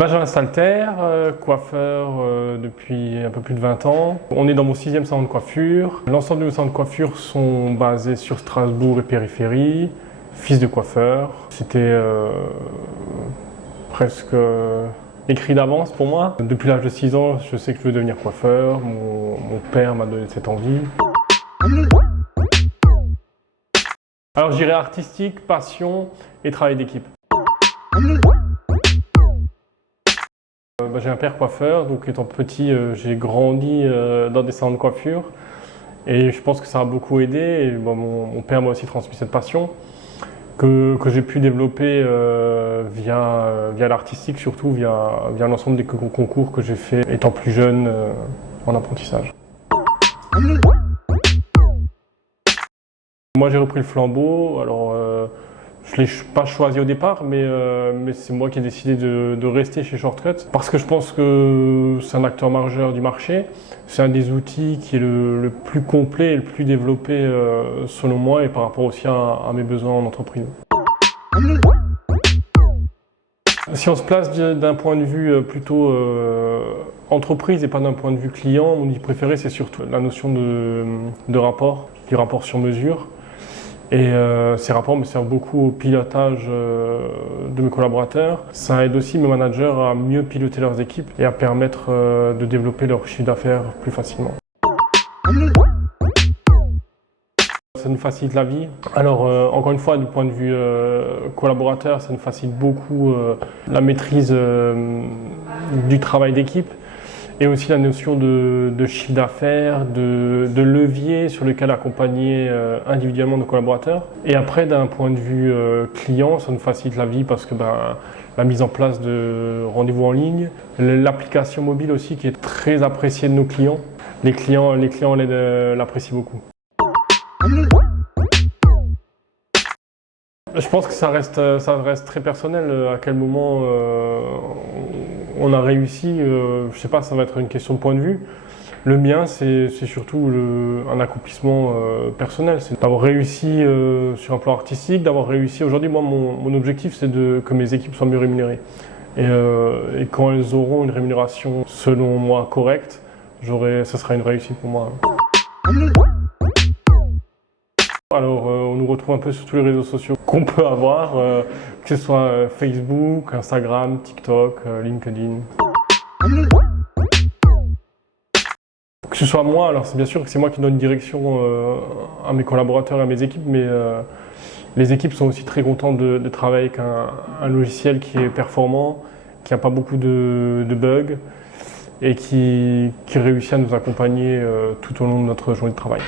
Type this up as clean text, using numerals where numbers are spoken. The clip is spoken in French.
Benjamin Stalter, coiffeur depuis un peu plus de 20 ans. On est dans mon 6e salon de coiffure. L'ensemble de mes salons de coiffure sont basés sur Strasbourg et périphérie. Fils de coiffeur. C'était presque écrit d'avance pour moi. Depuis l'âge de 6 ans, je sais que je veux devenir coiffeur. Mon père m'a donné cette envie. Alors je dirais artistique, passion et travail d'équipe. J'ai un père coiffeur, donc étant petit, j'ai grandi dans des salons de coiffure et je pense que ça a beaucoup aidé. Et, mon père m'a aussi transmis cette passion que j'ai pu développer via l'artistique, surtout via l'ensemble des concours que j'ai fait étant plus jeune en apprentissage. Moi j'ai repris le flambeau, alors je ne l'ai pas choisi au départ, mais c'est moi qui ai décidé de rester chez Shortcut parce que je pense que c'est un acteur majeur du marché. C'est un des outils qui est le plus complet et le plus développé selon moi et par rapport aussi à mes besoins en entreprise. Si on se place d'un point de vue plutôt entreprise et pas d'un point de vue client, mon outil préféré c'est surtout la notion de rapport, du rapport sur mesure. Et ces rapports me servent beaucoup au pilotage de mes collaborateurs. Ça aide aussi mes managers à mieux piloter leurs équipes et à permettre de développer leur chiffre d'affaires plus facilement. Ça nous facilite la vie. Alors encore une fois, du point de vue collaborateur, ça nous facilite beaucoup la maîtrise du travail d'équipe. Et aussi la notion de chiffre d'affaires, de levier sur lequel accompagner individuellement nos collaborateurs. Et après, d'un point de vue client, ça nous facilite la vie parce que la mise en place de rendez-vous en ligne, l'application mobile aussi qui est très appréciée de nos clients. Les clients l'apprécient beaucoup. Je pense que ça reste très personnel. À quel moment on a réussi, je ne sais pas, ça va être une question de point de vue. Le mien, c'est surtout un accomplissement personnel. C'est d'avoir réussi sur un plan artistique, d'avoir réussi. Aujourd'hui, moi, mon objectif, c'est que mes équipes soient mieux rémunérées. Et quand elles auront une rémunération, selon moi, correcte, ce sera une réussite pour moi. Alors, on nous retrouve un peu sur tous les réseaux sociaux qu'on peut avoir, que ce soit Facebook, Instagram, TikTok, LinkedIn. Que ce soit moi, alors c'est bien sûr que c'est moi qui donne une direction à mes collaborateurs et à mes équipes, mais les équipes sont aussi très contentes de travailler avec un logiciel qui est performant, qui n'a pas beaucoup de bugs et qui réussit à nous accompagner tout au long de notre journée de travail.